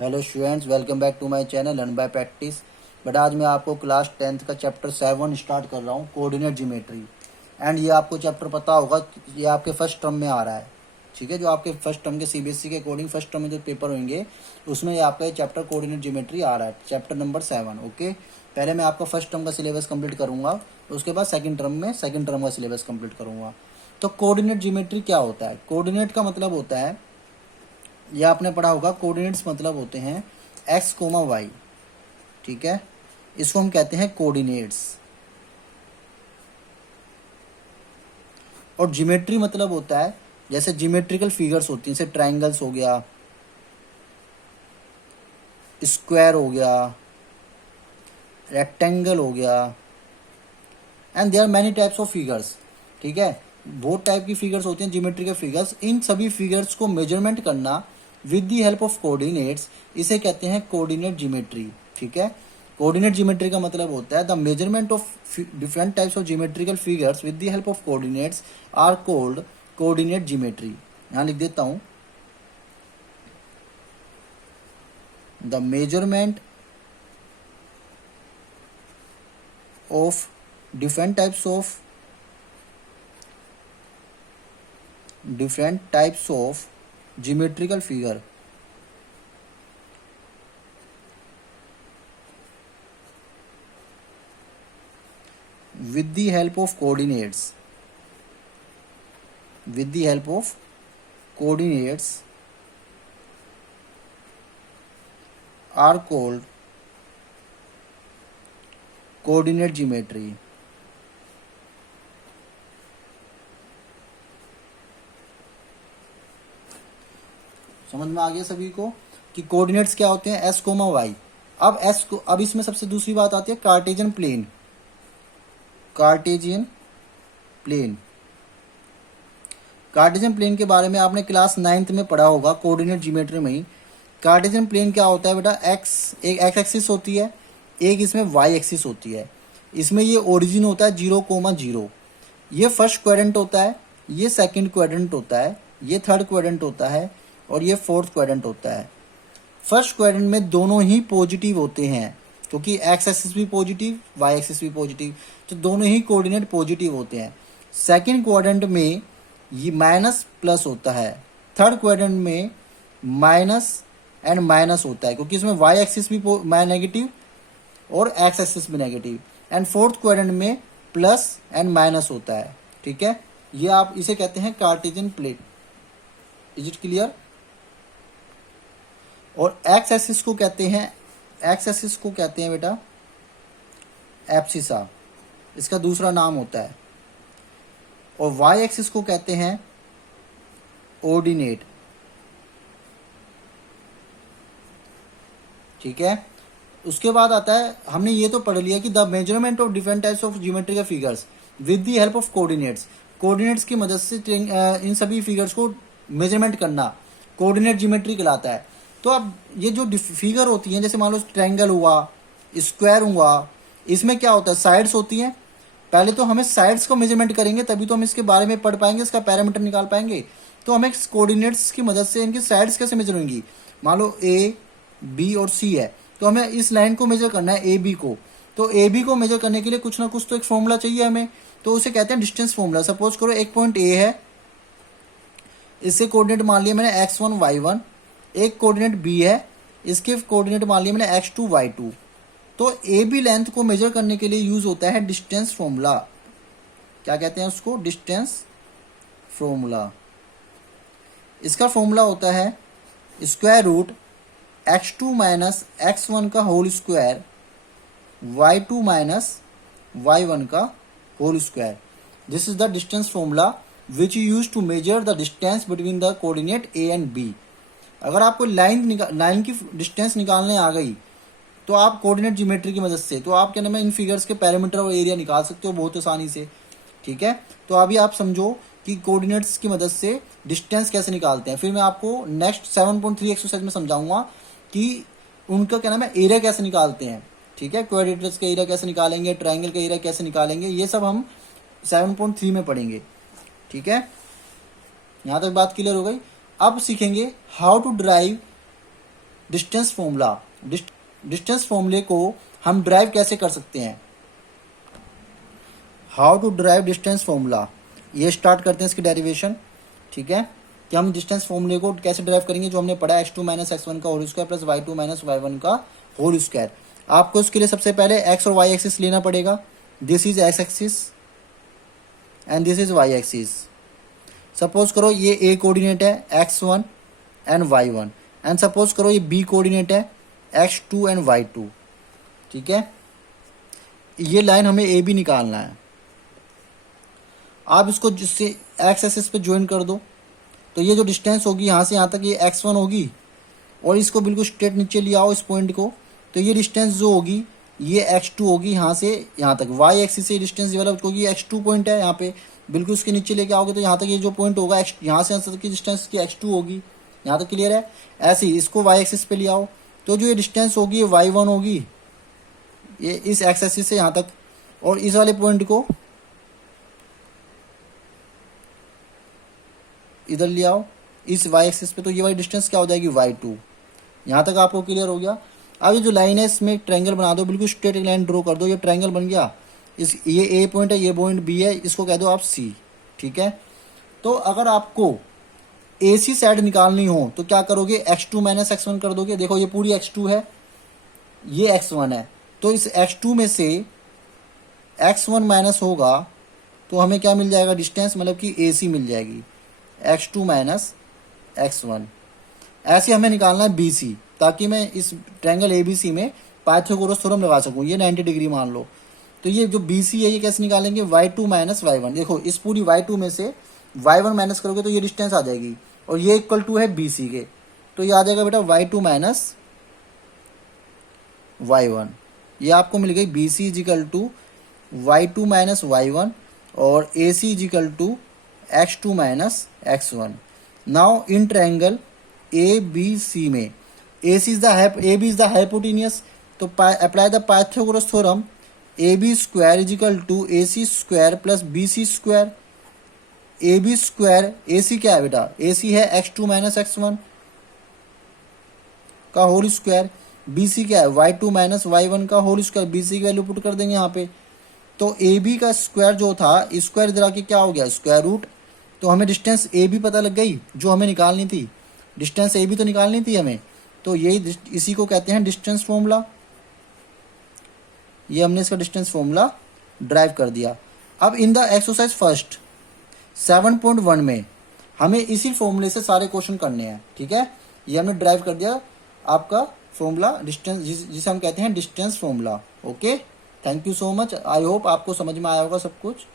Hello students, welcome back to my channel learn by practice. But आज मैं आपको class 10th का chapter 7 start कर रहा हूँ, कोऑर्डिनेट ज्योमेट्री। एंड ये आपको चैप्टर पता होगा, ये आपके फर्स्ट टर्म में आ रहा है। ठीक है, जो आपके फर्स्ट टर्म के सीबीएसई के अकॉर्डिंग फर्स्ट टर्म में जो पेपर होंगे उसमें ये आपका ये चैप्टर कोऑर्डिनेट ज्योमेट्री आ रहा है, चैप्टर नंबर 7। ओके, पहले मैं आपका फर्स्ट टर्म का सिलेबस कंप्लीट करूँगा, उसके बाद सेकंड टर्म का सिलेबस कंप्लीट करूँगा। तो कोऑर्डिनेट ज्योमेट्री क्या होता है? कोऑर्डिनेट का मतलब होता है, ये आपने पढ़ा होगा, कोऑर्डिनेट्स मतलब होते हैं एक्स कोमा वाई। ठीक है, इसको हम कहते हैं कोऑर्डिनेट्स। और ज्योमेट्री मतलब होता है, जैसे ज्योमेट्रिकल फिगर्स होती हैं, जैसे ट्रायंगल्स हो गया, स्क्वायर हो गया, रेक्टेंगल हो गया, and there are many types of figures. ठीक है, बहुत टाइप की फिगर्स होती हैं ज्योमेट्रिकल फिगर्स। इन सभी फिगर्स को मेजरमेंट करना with the help of coordinates, इसे कहते हैं कोऑर्डिनेट ज्योमेट्री। ठीक है, कोऑर्डिनेट ज्योमेट्री का मतलब होता है the measurement of different types of geometrical figures with the help of coordinates are called coordinate geometry. यहाँ लिख देता हूं, the measurement of different types of geometrical figure with the help of coordinates are called coordinate geometry। समझ में आ गया सभी को कि कोऑर्डिनेट्स क्या होते हैं? X comma y. अब इसमें सबसे दूसरी बात आती है कार्टेशियन प्लेन। कार्टेशियन प्लेन के बारे में आपने क्लास 9th में पढ़ा होगा, कोऑर्डिनेट ज्योमेट्री में ही। कार्टेशियन प्लेन क्या होता है बेटा? एक एक्स एक्सिस होती है, एक इसमें वाई एक्सिस होती है। इसमें ये ओरिजिन होता है 0,0, ये फर्स्ट क्वाड्रेंट होता है, ये सेकंड क्वाड्रेंट होता है, ये थर्ड क्वाड्रेंट होता है, और ये फोर्थ क्वाड्रेंट होता है। फर्स्ट क्वाड्रेंट में दोनों ही पॉजिटिव होते हैं, क्योंकि एक्स एक्सिस भी पॉजिटिव, वाई एक्सिस भी पॉजिटिव, तो दोनों ही कोऑर्डिनेट पॉजिटिव होते हैं। सेकंड क्वाड्रेंट में ये माइनस प्लस होता है, थर्ड क्वाड्रेंट में माइनस एंड माइनस होता है, क्योंकि इसमें वाई एक्सिस भी नेगेटिव और एक्स एक्सिस भी नेगेटिव, एंड फोर्थ क्वाड्रेंट में प्लस एंड माइनस होता है। ठीक है, ये आप इसे कहते हैं Cartesian plane. Is it clear? और एक्स एक्सिस को कहते हैं बेटा एब्सिसा, इसका दूसरा नाम होता है। और वाई एक्सिस को कहते हैं ऑर्डिनेट। ठीक है, उसके बाद आता है, हमने ये तो पढ़ लिया कि the measurement of different types of geometrical figures with the help of coordinates की मदद से इन सभी फिगर्स को मेजरमेंट करना कोऑर्डिनेट ज्योमेट्री कहलाता है। तो अब ये जो फिगर होती हैं, जैसे मान लो ट्रायंगल हुआ, स्क्वायर हुआ, इसमें क्या होता है? साइड्स होती हैं। पहले तो हमें साइड्स को मेजरमेंट करेंगे, तभी तो हम इसके बारे में पढ़ पाएंगे, इसका पैरामीटर निकाल पाएंगे। तो हमें कोऑर्डिनेट्स की मदद से इनकी साइड्स कैसे मेजर होंगी? मान लो ए, बी और सी है, तो हमें इस लाइन को मेजर करना है, ए बी को। तो ए बी को मेजर करने के लिए कुछ ना कुछ तो एक फॉर्मूला चाहिए हमें, तो उसे कहते हैं डिस्टेंस फॉर्मूला। सपोज करो एक पॉइंट ए है, इससे कोऑर्डिनेट मान लिया मैंने x1 y1, एक कोऑर्डिनेट बी है, इसके कोऑर्डिनेट मान लिया मैंने x2 y2। तो ए बी लेंथ को मेजर करने के लिए यूज होता है डिस्टेंस फॉर्मूला। क्या कहते हैं उसको? Distance formula. इसका फॉर्मूला होता है square root x2 minus x1 का whole square, y2 minus y1 का whole square. This is the distance formula which you use to measure the distance between the coordinate a and b. अगर आपको line की distance निकालने आ गई, तो आप coordinate geometry की मदद से, तो आप क्या नाम है, इन फिगर्स के पैरामीटर और एरिया निकाल सकते हो बहुत आसानी से। ठीक है, तो अभी आप समझो कि कोऑर्डिनेट्स की मदद से डिस्टेंस कैसे निकालते हैं। फिर मैं आपको नेक्स्ट 7.3 एक्सरसाइज में समझाऊंगा कि उनका क्या नाम है, एरिया कैसे निकालते हैं। ठीक है, क्वाड्रेटर्स का एरिया कैसे निकालेंगे, ट्रायंगल का एरिया कैसे निकालेंगे, ये सब हम 7.3 में पढ़ेंगे। ठीक है, यहाँ तक बात क्लियर हो गई। अब सीखेंगे how to drive distance formula, distance फॉर्मूले को हम ड्राइव कैसे कर सकते हैं, how to drive distance formula, ये स्टार्ट करते हैं इसकी डेरिवेशन। ठीक है, कि हम डिस्टेंस फॉर्मूले को कैसे ड्राइव करेंगे, जो हमने पढ़ा x2 माइनस x1 का whole square plus y2 minus y1 का होल स्क्वायर। आपको इसके लिए सबसे पहले x और y एक्सिस लेना पड़ेगा। This is x axis and this is y axis. Suppose करो ये a कोऑर्डिनेट है x1 and y1, and suppose करो ये b कोऑर्डिनेट है x2 एंड y2। ठीक है, ये लाइन हमें a b निकालना है। आप इसको जिससे एक्स एक्सिस पे ज्वाइन कर दो, तो ये जो डिस्टेंस होगी यहाँ से यहाँ तक ये x1 होगी, और इसको बिल्कुल स्ट्रेट नीचे ले आओ इस पॉइंट को, तो ये डिस्टेंस जो होगी ये x2 होगी यहाँ से यहाँ तक। y एक्सिस से डिस्टेंस डेवलप होगी, x2 पॉइंट है यहाँ पे, बिल्कुल उसके नीचे लेके आओगे तो यहाँ तक ये जो पॉइंट होगा यहाँ से यहाँ तक की डिस्टेंस की x2 होगी। यहाँ तक क्लियर है। ऐसे ही इसको y एक्सिस पे ले आओ, तो जो ये डिस्टेंस होगी ये y1 होगी, ये इस x एक्सिस से यहाँ तक, और इस वाले पॉइंट को इधर ले आओ इस y एक्सिस पे, तो ये वाली डिस्टेंस क्या हो जाएगी y2। यहाँ तक आपको क्लियर हो गया। अब ये जो लाइन है इसमें एक ट्रायंगल बना दो, बिल्कुल स्ट्रेट एक लाइन ड्रॉ कर दो, ये ट्रायंगल बन गया। इस ये a पॉइंट है, ये पॉइंट b है, इसको कह दो आप c। ठीक है, तो अगर आपको AC साइड निकालनी हो तो क्या करोगे, x2 माइनस x1 कर दोगे। देखो ये पूरी x2 है, ये x1 है, तो इस x2 में से x1 माइनस होगा तो हमें क्या मिल जाएगा, डिस्टेंस, मतलब कि AC मिल जाएगी, x2 माइनस x1। ऐसे हमें निकालना है BC, ताकि मैं इस ट्रायंगल ABC में पाइथागोरस थ्योरम लगा सकूं। ये 90 डिग्री मान लो, तो ये जो BC है ये कैसे निकालेंगे, y2 माइनस y1। देखो इस पूरी y2 में से y1 माइनस करोगे तो ये डिस्टेंस आ जाएगी, और ये इक्वल टू है BC के, तो ये आ जाएगा बेटा y2 माइनस y1। ये आपको मिल गई BC is equal to y2 minus y1 और AC equal to x2 minus x1। Now in triangle ABC में AB इज द हाइपोटेनियस, तो apply the Pythagoras theorem, AB square equal to AC square plus BC square. AB square, AC क्या है बेटा, AC है x2 minus x1 का whole square, BC क्या है y2 minus y1 का होल स्क्वायर। BC की वैल्यू पुट कर देंगे यहाँ पे, तो AB का स्क्वायर जो था, स्क्वायर इधर आके क्या हो गया, स्क्वायर रूट। तो हमें डिस्टेंस AB पता लग गई जो हमें निकालनी थी, डिस्टेंस AB तो निकालनी थी हमें, तो यही इसी को कहते हैं डिस्टेंस फॉर्मूला। ये हमने इसका डिस्टेंस फॉर्मूला ड्राइव कर दिया। अब इन द एक्सरसाइज फर्स्ट 7.1 में हमें इसी फॉर्मूले से सारे क्वेश्चन करने हैं। ठीक है, ये हमने ड्राइव कर दिया आपका फॉर्मूला, डिस्टेंस, जिसे हम कहते हैं distance formula. Okay, thank you so much. I hope आपको समझ में आया होगा सब कुछ।